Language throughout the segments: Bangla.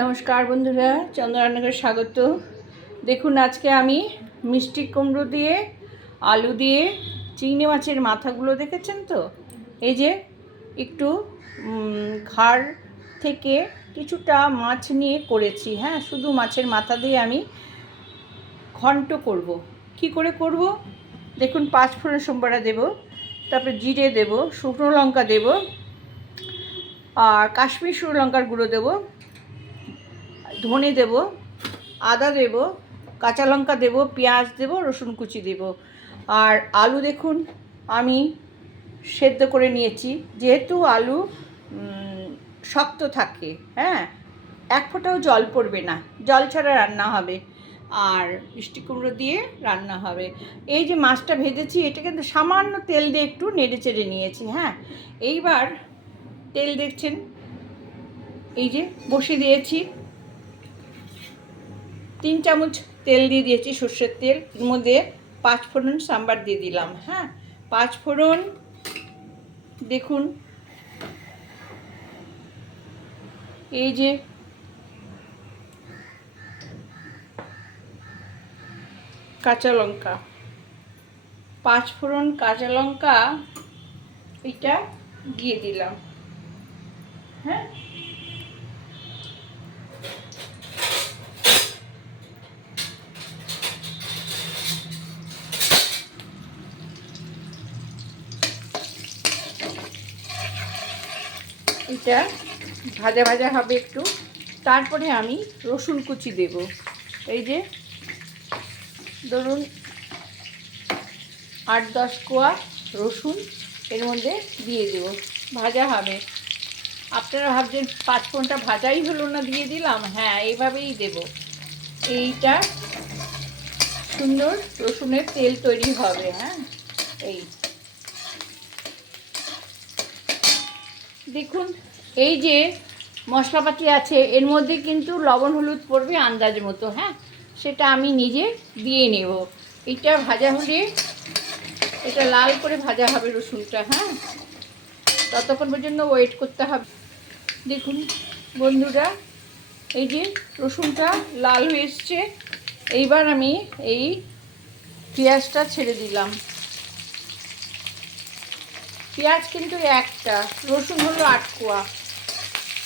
নমস্কার বন্ধুরা চন্দ্ররান্নাকে স্বাগত। দেখুন, আজকে আমি মিষ্টি কুমড়ো দিয়ে, আলু দিয়ে, চিংড়ি মাছের মাথাগুলো দেখেছেন তো? এই যে একটু ঘাড় থেকে কিছুটা মাছ নিয়ে করেছি হ্যাঁ? শুধু মাছের মাথা দিয়ে আমি ঘন্ট করব। কি করে করব? দেখুন পাঁচ ফোড়ন সোমবারা দেব, তারপরে জিরে দেব, শুকনো লঙ্কা দেব, আর কাশ্মীর শুকনো লঙ্কার গুঁড়ো দেবো ধনে দেব, আদা দেব, কাঁচা লঙ্কা দেব, পেঁয়াজ দেব, রসুন কুচি দেব। আর আলু দেখুন, আমি সেদ্ধ করে নিয়েছি। যেহেতু আলু শক্ত থাকে হ্যাঁ? এক ফোঁটাও জল পড়বে না, জল ছাড়া রান্না হবে। আর মিষ্টি কুমড়ো দিয়ে রান্না হবে। এই যে মাছটা ভেজেছি এটা কিন্তু সামান্য তেল দিয়ে একটু নেড়ে চেড়ে নিয়েছি হ্যাঁ? এইবার তেল দেখছেন, এই যে বসিয়ে দিয়েছি। তিন চামচ তেল দিয়ে দিয়েছি সর্ষের তেল। এর মধ্যে পাঁচ ফোড়ন সাম্বার দিয়ে দিলাম হ্যাঁ? পাঁচ ফোড়ন, দেখুন। এই যে কাঁচা লঙ্কা। পাঁচ ফোড়ন কাঁচা লঙ্কা এটা দিয়ে দিলাম হ্যাঁ? এটা ভাজা ভাজা হবে একটু। তারপরে আমি রসুন কুচি দেব। এই যে, ধরুন আট দশ কোয়া রসুন এর মধ্যে দিয়ে দেব। ভাজা হবে। আপনারা ভাবছেন পাঁচ ফোনটা ভাজাই হলো না, দিয়ে দিলাম? হ্যাঁ এইভাবেই দেব। এইটা সুন্দর রসুনের তেল তৈরি হবে হ্যাঁ? এই। দেখুন এই যে মশলাপাতি আছে, এর মধ্যে কিন্তু লবণ হলুদ পড়বে আন্দাজ মতো হ্যাঁ? সেটা আমি নিজে দিয়ে নেব। এটা ভাজা হলে, এটা লাল করে ভাজা হবে রসুনটা হ্যাঁ? ততক্ষণ পর্যন্ত ওয়েট করতে হবে। দেখুন বন্ধুরা, এই যে রসুনটা লাল হয়ে এসছে, এইবার আমি এই পেঁয়াজটা ছেড়ে দিলাম। পেঁয়াজ কিন্তু একটা, রসুন হলো আট কোয়া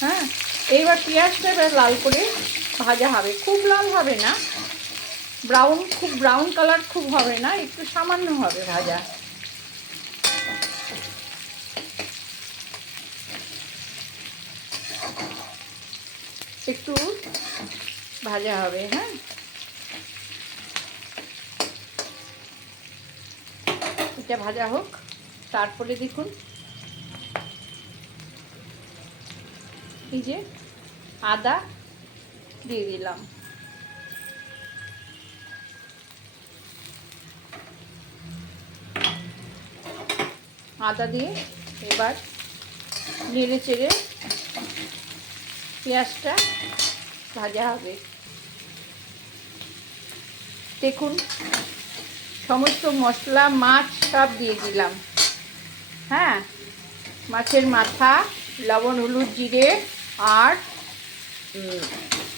হ্যাঁ এইবার পেঁয়াজটা এবার লাল করে ভাজা হবে। খুব লাল হবে না। ব্রাউন খুব ব্রাউন কালার খুব হবে না, একটু সামান্য হবে ভাজা। একটু ভাজা হবে হ্যাঁ। এটা ভাজা হোক, তারপরে দেখুন এই আদা দিয়ে দিলাম। আদা দিয়ে এবার নেড়ে চেড়ে পেঁয়াজটা ভাজা হবে। দেখুন, সমস্ত মশলা, মাছ সব দিয়ে দিলাম। হ্যাঁ মাছের মাথা, লবণ, হলুদ, জিরে আর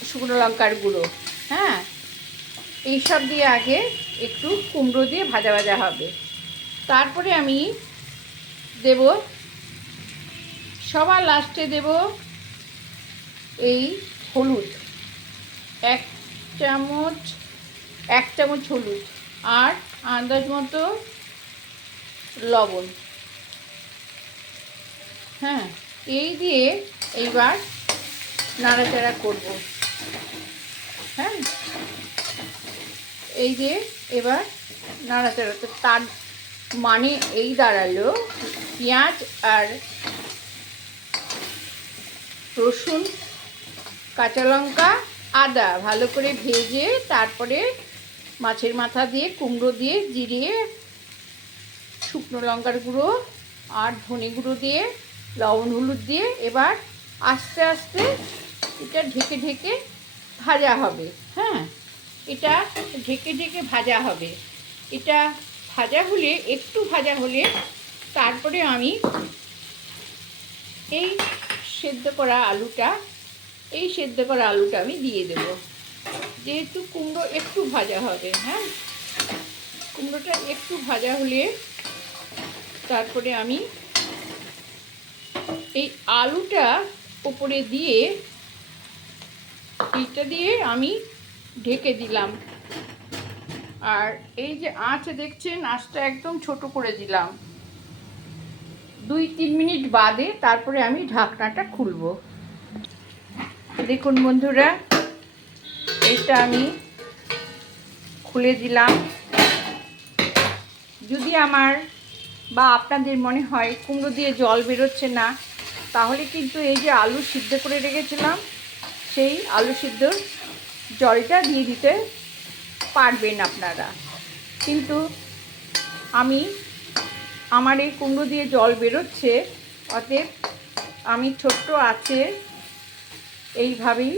শুকনো লঙ্কার গুঁড়ো হ্যাঁ? এইসব দিয়ে আগে একটু কুমড়ো দিয়ে ভাজা ভাজা হবে। তারপরে আমি দেব, সবার লাস্টে দেব এই হলুদ। এক চামচ এক চামচ হলুদ আর আন্দাজ মতো লবণ। হ্যাঁ? এই দিয়ে এইবার নাড়াচাড়া করব। হ্যাঁ? এই যে এবার নাড়াচাড়া তো তার মানে এই দাঁড়াল পেঁয়াজ আর রসুন, কাঁচা লঙ্কা, আদা ভালো করে ভেজে তারপরে মাছের মাথা দিয়ে কুমড়ো দিয়ে জিরে, শুকনো লঙ্কার গুঁড়ো আর ধনে গুঁড়ো দিয়ে লবণ, হলুদ দিয়ে এবার আস্তে আস্তে এটা ঢেকে ঢেকে ভাজা হবে। হ্যাঁ এটা ঢেকে ঢেকে ভাজা হবে। এটা ভাজা হলে, একটু ভাজা হলে তারপরে আমি এই সেদ্ধ করা আলুটা, এই সেদ্ধ করা আলুটা আমি দিয়ে দেব। যেহেতু কুমড়ো একটু ভাজা হবে হ্যাঁ কুমড়োটা একটু ভাজা হলে তারপরে আমি এই আলুটা উপরে দিয়ে এইটা দিয়ে আমি ঢেকে দিলাম। আর এই যে আঁচ দেখছেন, আঁচটা একদম ছোট করে দিলাম। দুই তিন মিনিট বাদে তারপরে আমি ঢাকনাটা খুলব। দেখুন বন্ধুরা এটা আমি খুলে দিলাম। যদি আমার বা আপনাদের মনে হয় কুমড়ো দিয়ে জল বেরোচ্ছে না তাহলে কিন্তু এই যে আলু সিদ্ধ করে রেখেছিলাম, সেই আলু সিদ্ধর জলটা দিয়ে দিতে পারবেন আপনারা। কিন্তু আমি, আমার এই কুমড়ো দিয়ে জল বেরোচ্ছে, অতএব আমি ছোট্ট আছে, এইভাবেই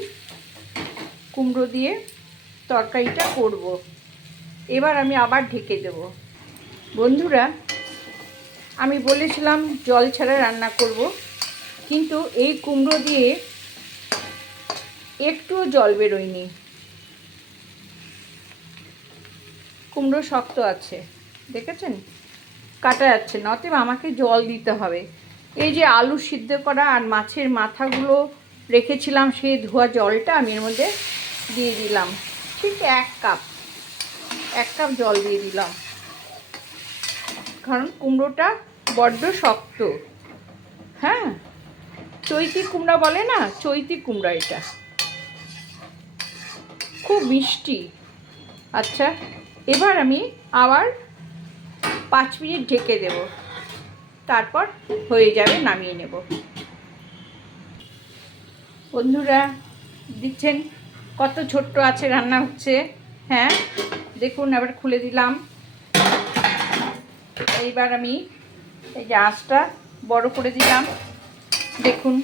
কুমড়ো দিয়ে তরকারিটা করব। এবার আমি আবার ঢেকে দেব। বন্ধুরা, আমি বলেছিলাম জল ছাড়া রান্না করব। কিন্তু এই কুমড়ো দিয়ে একটুও জল বেরোয়নি। কুমড়ো শক্ত আছে, দেখেছেন? কাটা যাচ্ছে না, অতএব আমাকে জল দিতে হবে। এই যে আলু সিদ্ধ করা আর মাছের মাথাগুলো রেখেছিলাম, সেই ধোয়া জলটা আমি এর মধ্যে দিয়ে দিলাম। ঠিক এক কাপ এক কাপ জল দিয়ে দিলাম। কারণ কুমড়োটা বড্ড শক্ত। হ্যাঁ? চৈতি কুমড়া বলে না? চৈতি কুমড়া এটা। খুব মিষ্টি। আচ্ছা এবার আমি আবার পাঁচ মিনিট ঢেকে দেব। তারপর হয়ে যাবে, নামিয়ে নেব। বন্ধুরা দিচ্ছেন কত ছোট্ট আছে রান্না হচ্ছে। হ্যাঁ দেখুন আবার খুলে দিলাম। এইবার আমি এই যে আঁচটা বড় করে দিলাম। দেখুন।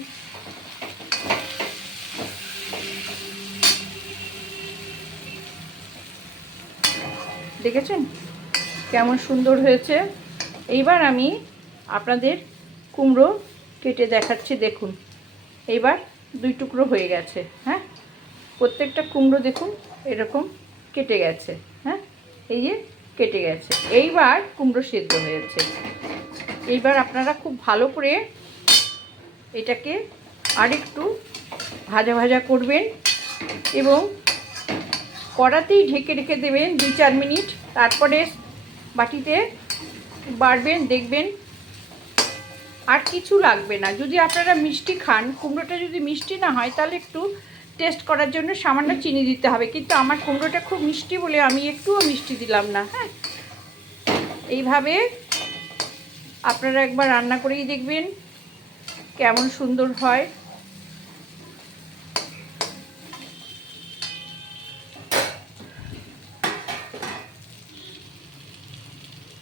দেখেছেন? কেমন সুন্দর হয়েছে। এইবার আমি আপনাদের কুমড়ো কেটে দেখাচ্ছি, দেখুন। এইবার দুই টুকরো হয়ে গেছে হ্যাঁ? প্রত্যেকটা কুমড়ো দেখুন, এরকম কেটে গেছে হ্যাঁ? এই যে কেটে গেছে। এইবার কুমড়ো সেদ্ধ হয়েছে। এইবার আপনারা খুব ভালো করে এটাকে আরেকটু ভাজা ভাজা করবেন এবং কড়াতেই ঢেকে রেখে দেবেন দু চার মিনিট। তারপরে বাটিতে বাড়বেন, দেখবেন আর কিছু লাগবে না। যদি আপনারা মিষ্টি খান, কুমড়োটা যদি মিষ্টি না হয়, তাহলে একটু টেস্ট করার জন্য সামান্য চিনি দিতে হবে। কিন্তু আমার কুমড়োটা খুব মিষ্টি বলে আমি একটুও মিষ্টি দিলাম না হ্যাঁ? এইভাবে আপনারা একবার রান্না করেই দেখবেন। কেমন সুন্দর হয়।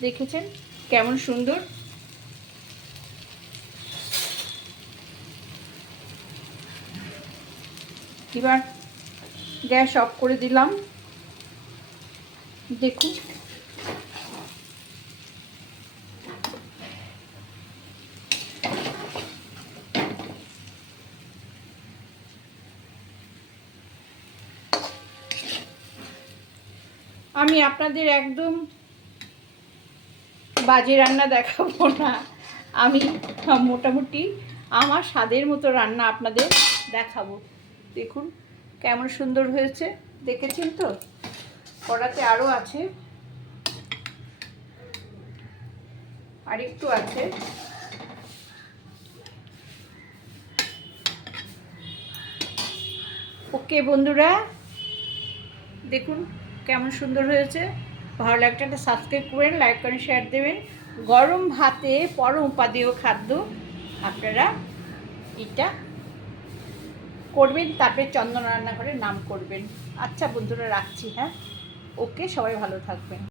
দেখেছেন কেমন সুন্দর? এবার গ্যাস অফ করে দিলাম। দেখুন। আমি আপনাদের একদম বাজে রান্না দেখাবো না। আমি মোটামুটি আমার স্বাদের মতো রান্না আপনাদের দেখাবো। দেখুন কেমন সুন্দর হয়েছে। দেখেছেন তো? কড়াতে আরও আছে। আর একটু আছে। ওকে বন্ধুরা, দেখুন কেমন সুন্দর হয়েছে। ভালো লাগলে একটা সাবস্ক্রাইব করেন লাইক করেন শেয়ার দেবেন। গরম ভাতে পরম উপাদেয় খাদ্য। আপনারা এটা করবেন, তারপরে চন্দন করে নাম করবেন। আচ্ছা বন্ধুরা, রাখছি হ্যাঁ? ওকে সবাই ভালো থাকবেন।